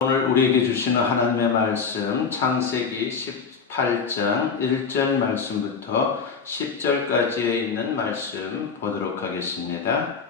오늘 우리에게 주시는 하나님의 말씀 창세기 18장 1절 말씀부터 10절까지에 있는 말씀 보도록 하겠습니다.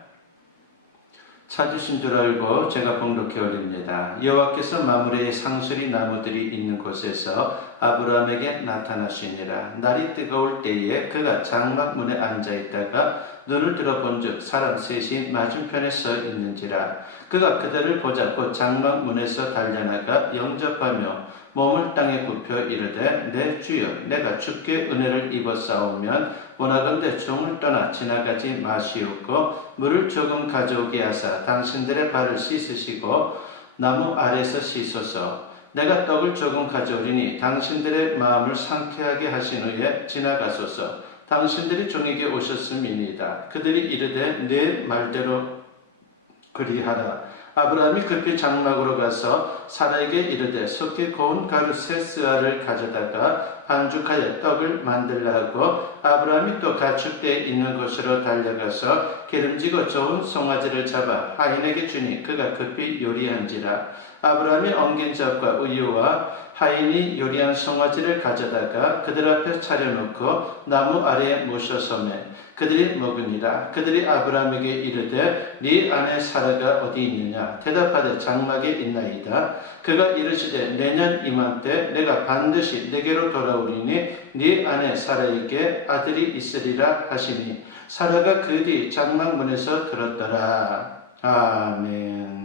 찾으신 줄 알고 제가 봉독해 올립니다. 여호와께서 마므레의 상수리 나무들이 있는 곳에서 아브라함에게 나타나시니라. 날이 뜨거울 때에 그가 장막문에 앉아 있다가 눈을 들어본즉 사람 셋이 맞은편에 서 있는지라. 그가 그들을 보자 곧 장막문에서 달려나가 영접하며 몸을 땅에 굽혀 이르되 내 주여 내가 주께 은혜를 입었사오면 원하건대 종을 떠나 지나가지 마시옵고 물을 조금 가져오게 하사 당신들의 발을 씻으시고 나무 아래서 씻소서. 내가 떡을 조금 가져오리니 당신들의 마음을 상쾌하게 하신 후에 지나가소서. 당신들이 종에게 오셨음이니이다. 그들이 이르되 내 말대로 그리하라. 아브라함이 급히 장막으로 가서 사라에게 이르되 섞여 고운 가루 세 스아를 가져다가 반죽하여 떡을 만들라 하고 아브라함이 또 가축대에 있는 곳으로 달려가서 기름지고 좋은 송아지를 잡아 하인에게 주니 그가 급히 요리한지라. 아브라함이 엉긴 젖과 우유와 하인이 요리한 송아지를 가져다가 그들 앞에 차려놓고 나무 아래에 모셔서매 그들이 먹으니라. 그들이 아브라함에게 이르되 네 아내 사라가 어디 있느냐? 대답하되 장막에 있나이다. 그가 이르시되 내년 이맘때 내가 반드시 내게로 돌아오리니 네 아내 사라에게 아들이 있으리라 하시니 사라가 그 뒤 장막문에서 들었더라. 아멘.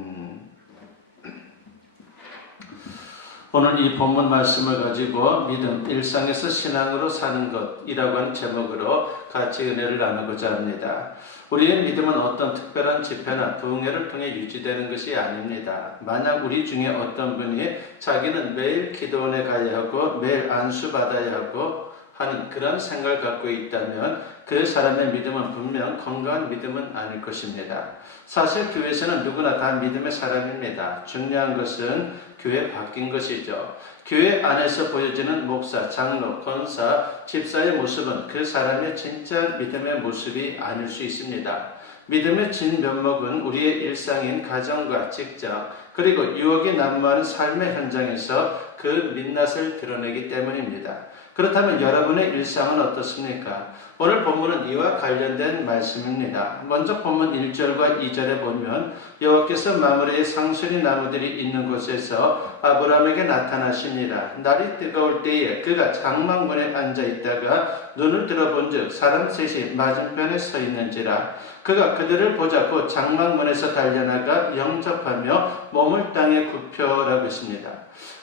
오늘 이 본문 말씀을 가지고 믿음, 일상에서 신앙으로 사는 것이라고 하는 제목으로 같이 은혜를 나누고자 합니다. 우리의 믿음은 어떤 특별한 집회나 부흥회를 통해 유지되는 것이 아닙니다. 만약 우리 중에 어떤 분이 자기는 매일 기도원에 가야 하고 매일 안수 받아야 하고 하는 그런 생각을 갖고 있다면 그 사람의 믿음은 분명 건강한 믿음은 아닐 것입니다. 사실 교회에서는 누구나 다 믿음의 사람입니다. 중요한 것은 교회 바뀐 것이죠. 교회 안에서 보여지는 목사, 장로, 권사, 집사의 모습은 그 사람의 진짜 믿음의 모습이 아닐 수 있습니다. 믿음의 진면목은 우리의 일상인 가정과 직장 그리고 유혹이 난무하는 삶의 현장에서 그 민낯을 드러내기 때문입니다. 그렇다면 여러분의 일상은 어떻습니까? 오늘 본문은 이와 관련된 말씀입니다. 먼저 본문 1절과 2절에 보면 여호와께서 마므레의 상수리 나무들이 있는 곳에서 아브라함에게 나타나시니라. 날이 뜨거울 때에 그가 장막문에 앉아 있다가 눈을 들어본즉 사람 셋이 맞은편에 서 있는지라. 그가 그들을 보자 곧 장막문에서 달려나가 영접하며 몸을 땅에 굽혀라고 했습니다.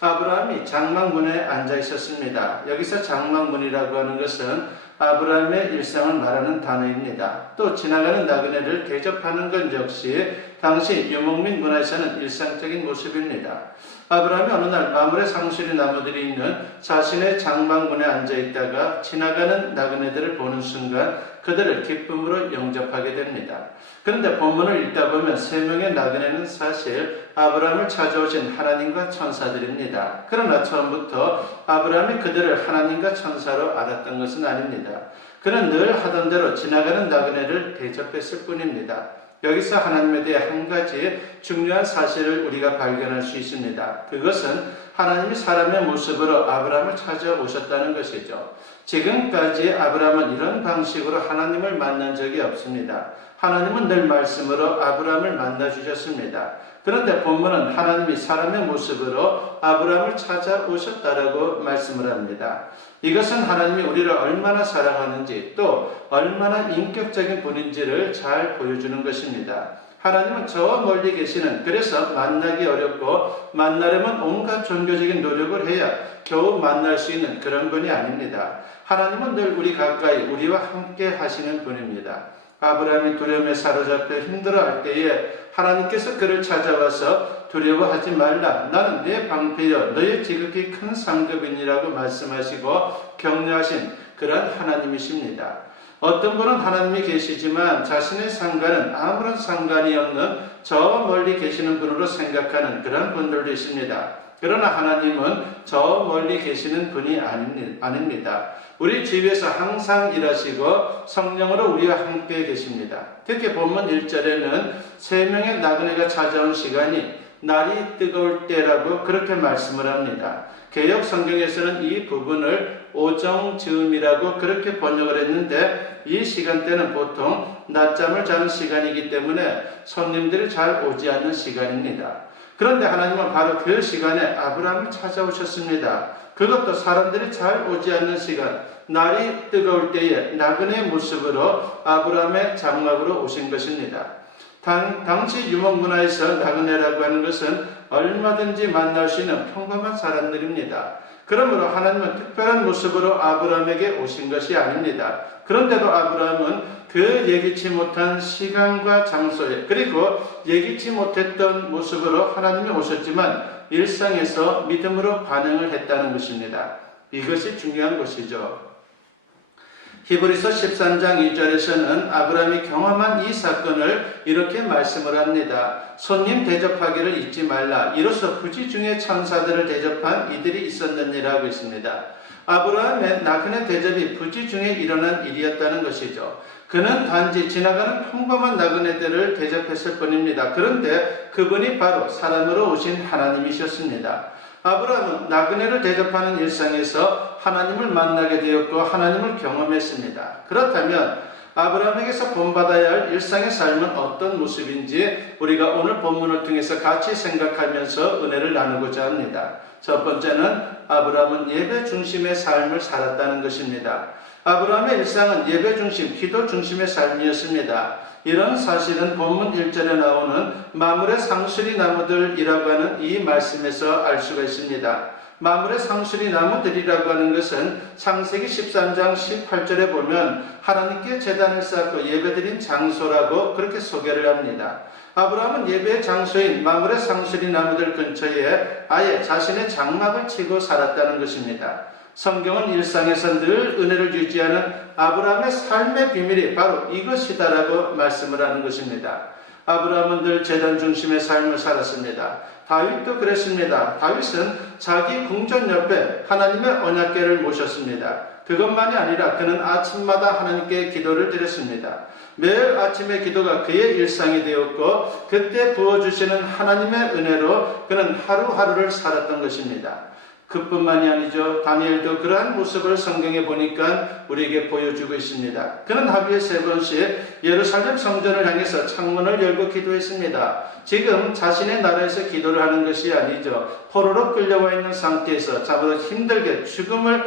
아브라함이 장막문에 앉아 있었습니다. 여기서 장막문이라고 하는 것은 아브라함의 일상을 말하는 단어입니다. 또 지나가는 나그네를 대접하는 것 역시 당시 유목민 문화에서는 일상적인 모습입니다. 아브라함이 어느 날 마므레 상수리 나무들이 있는 자신의 장막문에 앉아 있다가 지나가는 나그네들을 보는 순간 그들을 기쁨으로 영접하게 됩니다. 그런데 본문을 읽다 보면 세 명의 나그네는 사실 아브라함을 찾아오신 하나님과 천사들입니다. 그러나 처음부터 아브라함이 그들을 하나님과 천사로 알았던 것은 아닙니다. 그는 늘 하던 대로 지나가는 나그네를 대접했을 뿐입니다. 여기서 하나님에 대해 한 가지 중요한 사실을 우리가 발견할 수 있습니다. 그것은 하나님이 사람의 모습으로 아브라함을 찾아오셨다는 것이죠. 지금까지 아브라함은 이런 방식으로 하나님을 만난 적이 없습니다. 하나님은 늘 말씀으로 아브라함을 만나 주셨습니다. 그런데 본문은 하나님이 사람의 모습으로 아브라함을 찾아오셨다라고 말씀을 합니다. 이것은 하나님이 우리를 얼마나 사랑하는지 또 얼마나 인격적인 분인지를 잘 보여주는 것입니다. 하나님은 저 멀리 계시는, 그래서 만나기 어렵고 만나려면 온갖 종교적인 노력을 해야 겨우 만날 수 있는 그런 분이 아닙니다. 하나님은 늘 우리 가까이 우리와 함께 하시는 분입니다. 아브라함이 두려움에 사로잡혀 힘들어할 때에 하나님께서 그를 찾아와서 두려워하지 말라. 나는 내 방패여 너의 지극히 큰 상급이니라고 말씀하시고 격려하신 그런 하나님이십니다. 어떤 분은 하나님이 계시지만 자신의 상관은 아무런 상관이 없는 저 멀리 계시는 분으로 생각하는 그런 분들도 있습니다. 그러나 하나님은 저 멀리 계시는 분이 아닙니다. 우리 주위에서 항상 일하시고 성령으로 우리와 함께 계십니다. 특히 본문 1절에는 세 명의 나그네가 찾아온 시간이 날이 뜨거울 때라고 그렇게 말씀을 합니다. 개역 성경에서는 이 부분을 오정즈음이라고 그렇게 번역을 했는데, 이 시간대는 보통 낮잠을 자는 시간이기 때문에 손님들이 잘 오지 않는 시간입니다. 그런데 하나님은 바로 그 시간에 아브라함을 찾아오셨습니다. 그것도 사람들이 잘 오지 않는 시간, 날이 뜨거울 때에 나그네의 모습으로 아브라함의 장막으로 오신 것입니다. 당시 유목문화에서 나그네라고 하는 것은 얼마든지 만날 수 있는 평범한 사람들입니다. 그러므로 하나님은 특별한 모습으로 아브라함에게 오신 것이 아닙니다. 그런데도 아브라함은 그 예기치 못한 시간과 장소에, 그리고 예기치 못했던 모습으로 하나님이 오셨지만 일상에서 믿음으로 반응을 했다는 것입니다. 이것이 중요한 것이죠. 히브리서 13장 2절에서는 아브라함이 경험한 이 사건을 이렇게 말씀을 합니다. 손님 대접하기를 잊지 말라. 이로써 부지 중에 천사들을 대접한 이들이 있었느니라 하고 있습니다. 아브라함의 나그네 대접이 부지 중에 일어난 일이었다는 것이죠. 그는 단지 지나가는 평범한 나그네들을 대접했을 뿐입니다. 그런데 그분이 바로 사람으로 오신 하나님이셨습니다. 아브라함은 나그네를 대접하는 일상에서 하나님을 만나게 되었고 하나님을 경험했습니다. 그렇다면 아브라함에게서 본받아야 할 일상의 삶은 어떤 모습인지 우리가 오늘 본문을 통해서 같이 생각하면서 은혜를 나누고자 합니다. 첫 번째는 아브라함은 예배 중심의 삶을 살았다는 것입니다. 아브라함의 일상은 예배 중심, 기도 중심의 삶이었습니다. 이런 사실은 본문 1절에 나오는 마물의 상수리 나무들이라고 하는 이 말씀에서 알 수가 있습니다. 마물의 상수리 나무들이라고 하는 것은 창세기 13장 18절에 보면 하나님께 제단을 쌓고 예배드린 장소라고 그렇게 소개를 합니다. 아브라함은 예배의 장소인 마물의 상수리 나무들 근처에 아예 자신의 장막을 치고 살았다는 것입니다. 성경은 일상에서 늘 은혜를 유지하는 아브라함의 삶의 비밀이 바로 이것이다라고 말씀을 하는 것입니다. 아브라함은 늘 제단 중심의 삶을 살았습니다. 다윗도 그랬습니다. 다윗은 자기 궁전 옆에 하나님의 언약궤를 모셨습니다. 그것만이 아니라 그는 아침마다 하나님께 기도를 드렸습니다. 매일 아침의 기도가 그의 일상이 되었고 그때 부어주시는 하나님의 은혜로 그는 하루하루를 살았던 것입니다. 그뿐만이 아니죠. 다니엘도 그러한 모습을 성경에 보니까 우리에게 보여주고 있습니다. 그는 하루에 3번씩 예루살렘 성전을 향해서 창문을 열고 기도했습니다. 지금 자신의 나라에서 기도를 하는 것이 아니죠. 포로로 끌려와 있는 상태에서 자보다 힘들게 죽음을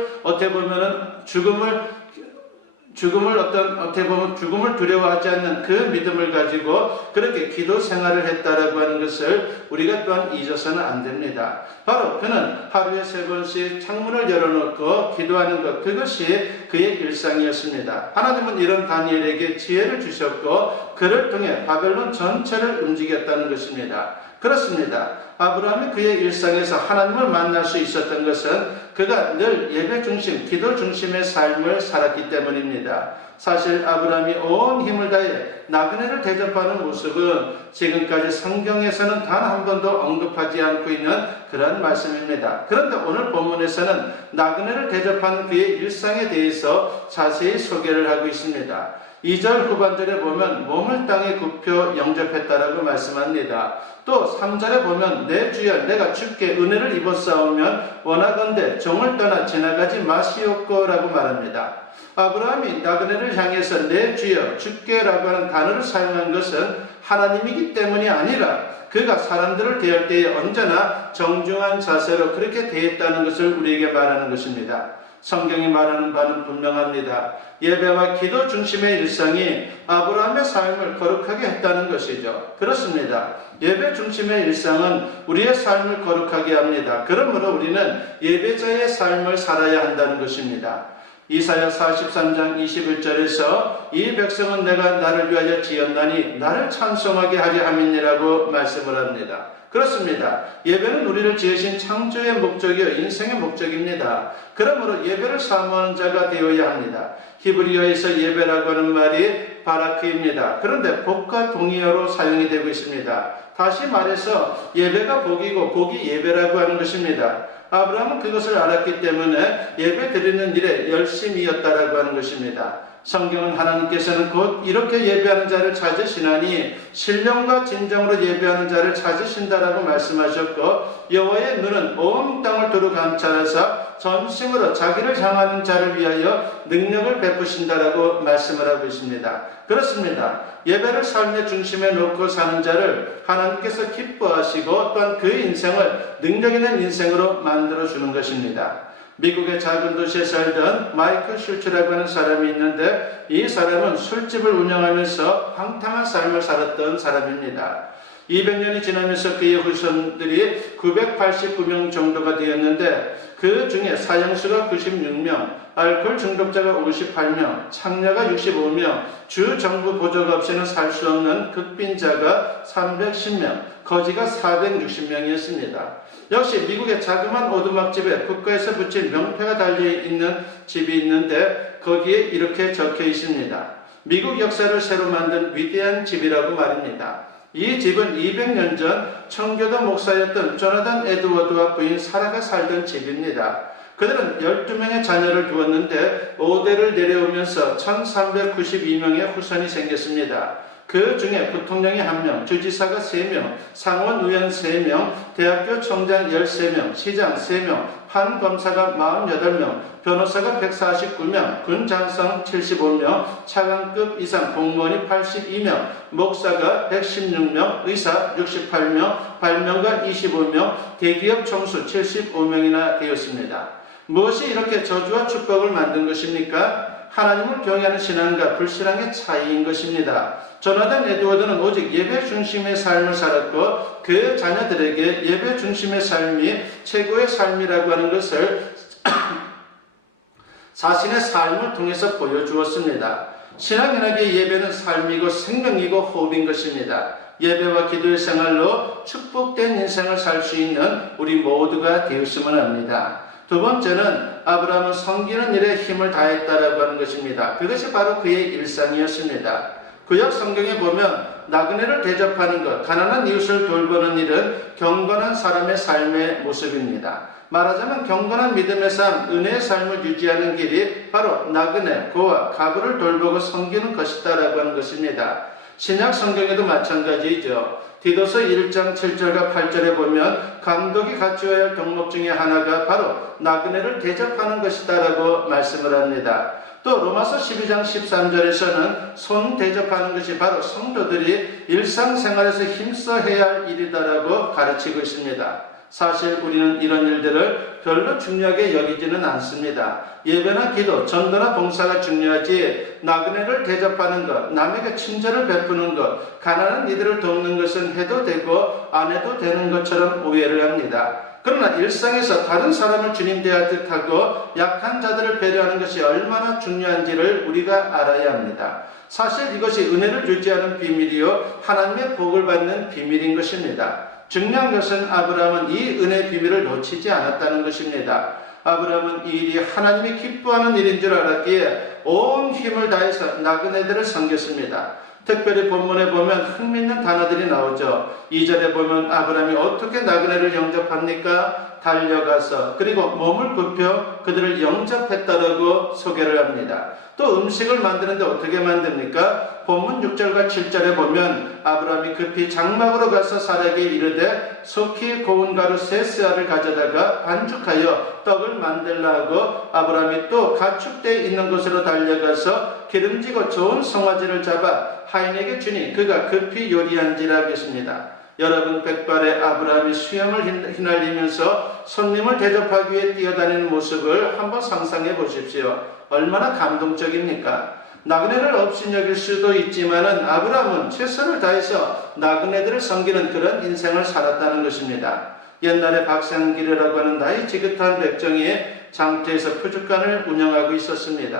두려워하지 않는 그 믿음을 가지고 그렇게 기도 생활을 했다라고 하는 것을 우리가 또한 잊어서는 안 됩니다. 바로 그는 하루에 3번씩 창문을 열어놓고 기도하는 것, 그것이 그의 일상이었습니다. 하나님은 이런 다니엘에게 지혜를 주셨고 그를 통해 바벨론 전체를 움직였다는 것입니다. 그렇습니다. 아브라함이 그의 일상에서 하나님을 만날 수 있었던 것은 그가 늘 예배 중심, 기도 중심의 삶을 살았기 때문입니다. 사실 아브라함이 온 힘을 다해 나그네를 대접하는 모습은 지금까지 성경에서는 단 한 번도 언급하지 않고 있는 그런 말씀입니다. 그런데 오늘 본문에서는 나그네를 대접하는 그의 일상에 대해서 자세히 소개를 하고 있습니다. 2절 후반절에 보면 몸을 땅에 굽혀 영접했다라고 말씀합니다. 또 3절에 보면 내 주여 내가 주께 은혜를 입었사오면 원하건대 종을 떠나 지나가지 마시옵고라고 말합니다. 아브라함이 나그네를 향해서 내 주여 주께라고 하는 단어를 사용한 것은 하나님이기 때문이 아니라 그가 사람들을 대할 때에 언제나 정중한 자세로 그렇게 대했다는 것을 우리에게 말하는 것입니다. 성경이 말하는 바는 분명합니다. 예배와 기도 중심의 일상이 아브라함의 삶을 거룩하게 했다는 것이죠. 그렇습니다. 예배 중심의 일상은 우리의 삶을 거룩하게 합니다. 그러므로 우리는 예배자의 삶을 살아야 한다는 것입니다. 이사야 43장 21절에서 이 백성은 내가 나를 위하여 지었나니 나를 찬송하게 하려 함이니라고 말씀을 합니다. 그렇습니다. 예배는 우리를 지으신 창조의 목적이요 인생의 목적입니다. 그러므로 예배를 사모하는 자가 되어야 합니다. 히브리어에서 예배라고 하는 말이 바라크입니다. 그런데 복과 동의어로 사용이 되고 있습니다. 다시 말해서 예배가 복이고 복이 예배라고 하는 것입니다. 아브라함은 그것을 알았기 때문에 예배 드리는 일에 열심이었다라고 하는 것입니다. 성경은 하나님께서는 곧 이렇게 예배하는 자를 찾으시나니 신령과 진정으로 예배하는 자를 찾으신다라고 말씀하셨고, 여호와의 눈은 온 땅을 두루 감찰하사 전심으로 자기를 향하는 자를 위하여 능력을 베푸신다라고 말씀을 하고 있습니다. 그렇습니다. 예배를 삶의 중심에 놓고 사는 자를 하나님께서 기뻐하시고 또한 그의 인생을 능력 있는 인생으로 만들어주는 것입니다. 미국의 작은 도시에 살던 마이클 슐츠라고 하는 사람이 있는데, 이 사람은 술집을 운영하면서 황당한 삶을 살았던 사람입니다. 200년이 지나면서 그의 후손들이 989명 정도가 되었는데, 그 중에 사형수가 96명, 알코올 중독자가 58명, 창녀가 65명, 주 정부 보조가 없이는 살 수 없는 극빈자가 310명, 거지가 460명이었습니다. 역시 미국의 자그마한 오두막집에 국가에서 붙인 명패가 달려있는 집이 있는데, 거기에 이렇게 적혀 있습니다. 미국 역사를 새로 만든 위대한 집이라고 말입니다. 이 집은 200년 전 청교도 목사였던 조나단 에드워드와 부인 사라가 살던 집입니다. 그들은 12명의 자녀를 두었는데 5대를 내려오면서 1392명의 후손이 생겼습니다. 그 중에 부통령이 1명, 주지사가 3명, 상원 의원 3명, 대학교 총장 13명, 시장 3명, 판검사가 48명, 변호사가 149명, 군장성 75명, 차관급 이상 공무원이 82명, 목사가 116명, 의사 68명, 발명가 25명, 대기업 총수 75명이나 되었습니다. 무엇이 이렇게 저주와 축복을 만든 것입니까? 하나님을 경외하는 신앙과 불신앙의 차이인 것입니다. 조나단 에드워드는 오직 예배 중심의 삶을 살았고, 그 자녀들에게 예배 중심의 삶이 최고의 삶이라고 하는 것을 자신의 삶을 통해서 보여주었습니다. 신앙인에게 예배는 삶이고 생명이고 호흡인 것입니다. 예배와 기도의 생활로 축복된 인생을 살 수 있는 우리 모두가 되었으면 합니다. 두 번째는 아브라함은 섬기는 일에 힘을 다했다라고 하는 것입니다. 그것이 바로 그의 일상이었습니다. 구약 성경에 보면 나그네를 대접하는 것, 가난한 이웃을 돌보는 일은 경건한 사람의 삶의 모습입니다. 말하자면 경건한 믿음의 삶, 은혜의 삶을 유지하는 길이 바로 나그네, 고아, 가부를 돌보고 섬기는 것이다라고 하는 것입니다. 신약 성경에도 마찬가지이죠. 디도서 1장 7절과 8절에 보면 감독이 갖추어야 할 덕목 중에 하나가 바로 나그네를 대접하는 것이다라고 말씀을 합니다. 또 로마서 12장 13절에서는 손 대접하는 것이 바로 성도들이 일상생활에서 힘써 해야 할 일이다라고 가르치고 있습니다. 사실 우리는 이런 일들을 별로 중요하게 여기지는 않습니다. 예배나 기도, 전도나 봉사가 중요하지 나그네를 대접하는 것, 남에게 친절을 베푸는 것, 가난한 이들을 돕는 것은 해도 되고 안 해도 되는 것처럼 오해를 합니다. 그러나 일상에서 다른 사람을 주님 대하듯 하고 약한 자들을 배려하는 것이 얼마나 중요한지를 우리가 알아야 합니다. 사실 이것이 은혜를 유지하는 비밀이요 하나님의 복을 받는 비밀인 것입니다. 중요한 것은 아브라함은 이 은혜의 비밀을 놓치지 않았다는 것입니다. 아브라함은 이 일이 하나님이 기뻐하는 일인 줄 알았기에 온 힘을 다해서 나그네들을 섬겼습니다. 특별히 본문에 보면 흥미있는 단어들이 나오죠. 2절에 보면 아브라함이 어떻게 나그네를 영접합니까? 달려가서 그리고 몸을 굽혀 그들을 영접했다라고 소개를 합니다. 또 음식을 만드는데 어떻게 만듭니까? 본문 6절과 7절에 보면 아브라함이 급히 장막으로 가서 사라에게 이르되 속히 고운 가루 세 쎄알을 가져다가 반죽하여 떡을 만들라 하고 아브라함이 또 가축대에 있는 곳으로 달려가서 기름지고 좋은 송아지를 잡아 하인에게 주니 그가 급히 요리한지라 하겠습니다. 여러분, 백발의 아브라함이 수염을 휘날리면서 손님을 대접하기 위해 뛰어다니는 모습을 한번 상상해 보십시오. 얼마나 감동적입니까? 나그네를 업신여길 수도 있지만은 아브라함은 최선을 다해서 나그네들을 섬기는 그런 인생을 살았다는 것입니다. 옛날에 박상길이라고 하는 나이 지긋한 백정이 장터에서 푸주간을 운영하고 있었습니다.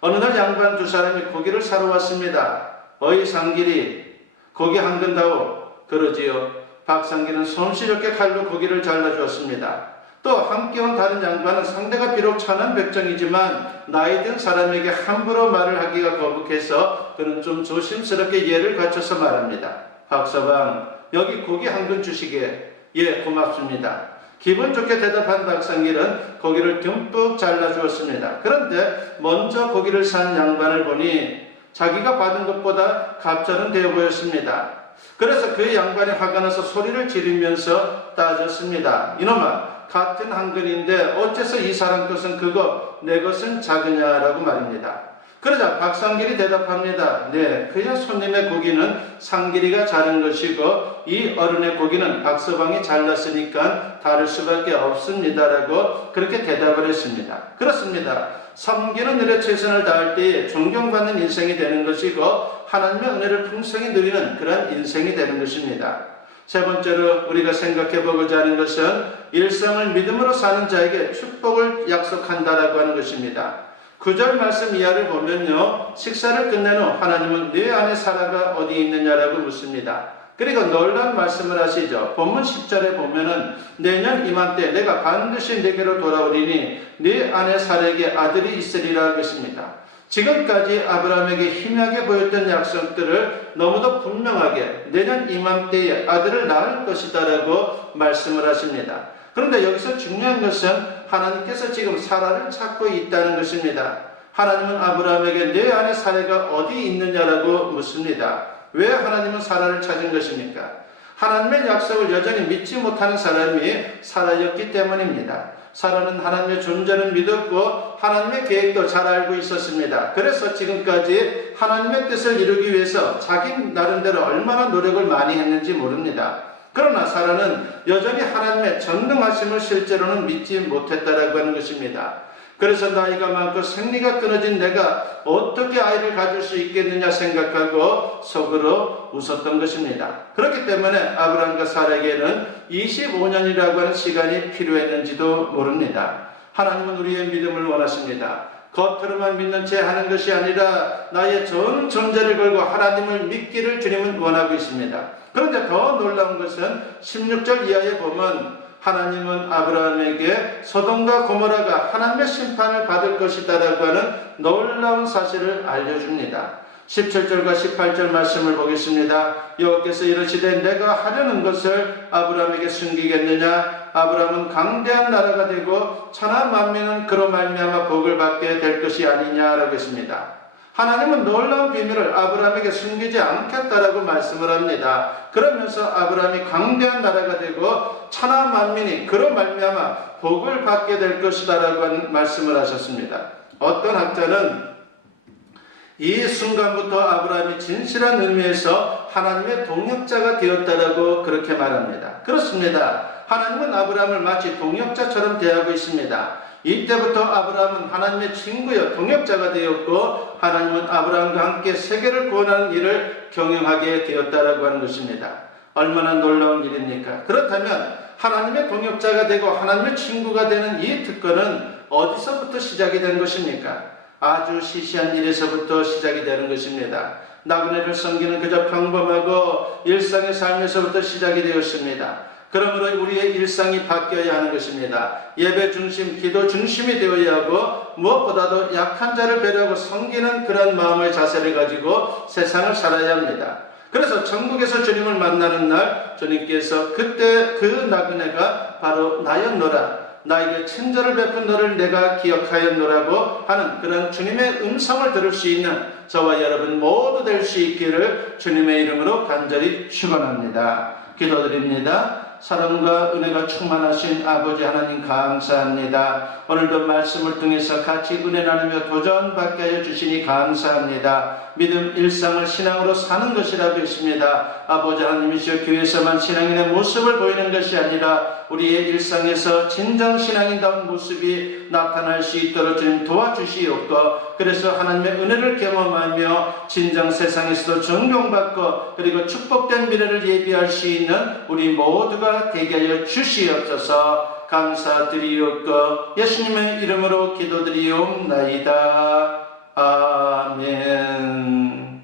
어느 날 양반 두 사람이 고기를 사러 왔습니다. 어이 상길이, 고기 한 근다오. 그러지요. 박상길은 솜씨롭게 칼로 고기를 잘라주었습니다. 또 함께 온 다른 양반은 상대가 비록 천한 백정이지만 나이 든 사람에게 함부로 말을 하기가 거북해서 그는 좀 조심스럽게 예를 갖춰서 말합니다. 박서방, 여기 고기 한 근 주시게. 예, 고맙습니다. 기분 좋게 대답한 박상길은 고기를 듬뿍 잘라주었습니다. 그런데 먼저 고기를 산 양반을 보니 자기가 받은 것보다 갑절은 되어 보였습니다. 그래서 그 양반이 화가 나서 소리를 지르면서 따졌습니다. 이놈아, 같은 한글인데 어째서 이 사람 것은 크고 내 것은 작으냐라고 말입니다. 그러자 박상길이 대답합니다. 네, 그야 손님의 고기는 상길이가 자른 것이고 이 어른의 고기는 박서방이 잘랐으니까 다를 수밖에 없습니다라고 그렇게 대답을 했습니다. 그렇습니다. 섬기는 일에 최선을 다할 때에 존경받는 인생이 되는 것이고 하나님의 은혜를 풍성히 누리는 그런 인생이 되는 것입니다. 세 번째로 우리가 생각해 보고자 하는 것은 일상을 믿음으로 사는 자에게 축복을 약속한다라고 하는 것입니다. 9절 말씀 이하를 보면요, 식사를 끝낸 후 하나님은 네 안에 사라가 어디 있느냐라고 묻습니다. 그리고 놀라운 말씀을 하시죠. 본문 10절에 보면은 내년 이맘때 내가 반드시 네게로 돌아오리니 네 안에 사라에게 아들이 있으리라 것입니다. 지금까지 아브라함에게 희미하게 보였던 약속들을 너무도 분명하게 내년 이맘때에 아들을 낳을 것이다 라고 말씀을 하십니다. 그런데 여기서 중요한 것은 하나님께서 지금 사라를 찾고 있다는 것입니다. 하나님은 아브라함에게 내 안에 사라가 어디 있느냐라고 묻습니다. 왜 하나님은 사라를 찾은 것입니까? 하나님의 약속을 여전히 믿지 못하는 사람이 사라였기 때문입니다. 사라는 하나님의 존재를 믿었고 하나님의 계획도 잘 알고 있었습니다. 그래서 지금까지 하나님의 뜻을 이루기 위해서 자기 나름대로 얼마나 노력을 많이 했는지 모릅니다. 그러나 사라는 여전히 하나님의 전능하심을 실제로는 믿지 못했다라고 하는 것입니다. 그래서 나이가 많고 생리가 끊어진 내가 어떻게 아이를 가질 수 있겠느냐 생각하고 속으로 웃었던 것입니다. 그렇기 때문에 아브라함과 사라에게는 25년이라고 하는 시간이 필요했는지도 모릅니다. 하나님은 우리의 믿음을 원하십니다. 겉으로만 믿는 채 하는 것이 아니라 나의 전 존재를 걸고 하나님을 믿기를 주님은 원하고 있습니다. 그런데 더 놀라운 것은 16절 이하에 보면 하나님은 아브라함에게 소돔과 고모라가 하나님의 심판을 받을 것이다라고 하는 놀라운 사실을 알려줍니다. 17절과 18절 말씀을 보겠습니다. 여호와께서 이르시되 내가 하려는 것을 아브라함에게 숨기겠느냐? 아브라함은 강대한 나라가 되고 천하 만민은 그로 말미암아 복을 받게 될 것이 아니냐라고 했습니다. 하나님은 놀라운 비밀을 아브라함에게 숨기지 않겠다라고 말씀을 합니다. 그러면서 아브라함이 강대한 나라가 되고 천하 만민이 그로 말미암아 복을 받게 될 것이다라고 하는 말씀을 하셨습니다. 어떤 학자는 이 순간부터 아브라함이 진실한 의미에서 하나님의 동역자가 되었다라고 그렇게 말합니다. 그렇습니다. 하나님은 아브라함을 마치 동역자처럼 대하고 있습니다. 이때부터 아브라함은 하나님의 친구여 동역자가 되었고 하나님은 아브라함과 함께 세계를 구원하는 일을 경영하게 되었다라고 하는 것입니다. 얼마나 놀라운 일입니까? 그렇다면 하나님의 동역자가 되고 하나님의 친구가 되는 이 특권은 어디서부터 시작이 된 것입니까? 아주 시시한 일에서부터 시작이 되는 것입니다. 나그네를 섬기는 그저 평범하고 일상의 삶에서부터 시작이 되었습니다. 그러므로 우리의 일상이 바뀌어야 하는 것입니다. 예배 중심, 기도 중심이 되어야 하고 무엇보다도 약한 자를 배려하고 섬기는 그런 마음의 자세를 가지고 세상을 살아야 합니다. 그래서 천국에서 주님을 만나는 날 주님께서 그때 그 나그네가 바로 나였노라, 나에게 친절을 베푼 너를 내가 기억하였노라고 하는 그런 주님의 음성을 들을 수 있는 저와 여러분 모두 될 수 있기를 주님의 이름으로 간절히 축원합니다. 기도드립니다. 사랑과 은혜가 충만하신 아버지 하나님 감사합니다. 오늘도 말씀을 통해서 같이 은혜 나누며 도전받게 하여 주시니 감사합니다. 믿음 일상을 신앙으로 사는 것이라고 했습니다. 아버지 하나님이시여 교회에서만 신앙인의 모습을 보이는 것이 아니라 우리의 일상에서 진정 신앙인다운 모습이 나타날 수 있도록 주님 도와주시옵고 그래서 하나님의 은혜를 경험하며 진정 세상에서도 존경받고 그리고 축복된 미래를 예비할 수 있는 우리 모두가 되게 하여 주시옵소서. 감사드리옵고 예수님의 이름으로 기도드리옵나이다. 아멘.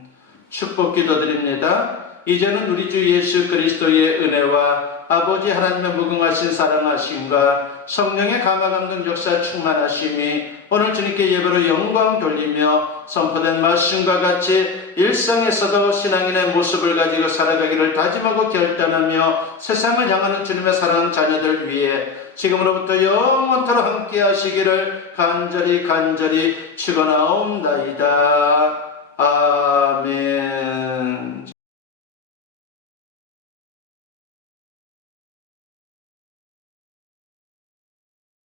축복 기도드립니다. 이제는 우리 주 예수 그리스도의 은혜와 아버지 하나님의 무궁하신 사랑하심과 성령의 감화감동 역사 충만하심이 오늘 주님께 예배로 영광 돌리며 선포된 말씀과 같이 일상에서도 신앙인의 모습을 가지고 살아가기를 다짐하고 결단하며 세상을 향하는 주님의 사랑하는 자녀들 위해 지금으로부터 영원토록 함께 하시기를 간절히 축원하옵나이다. 아멘.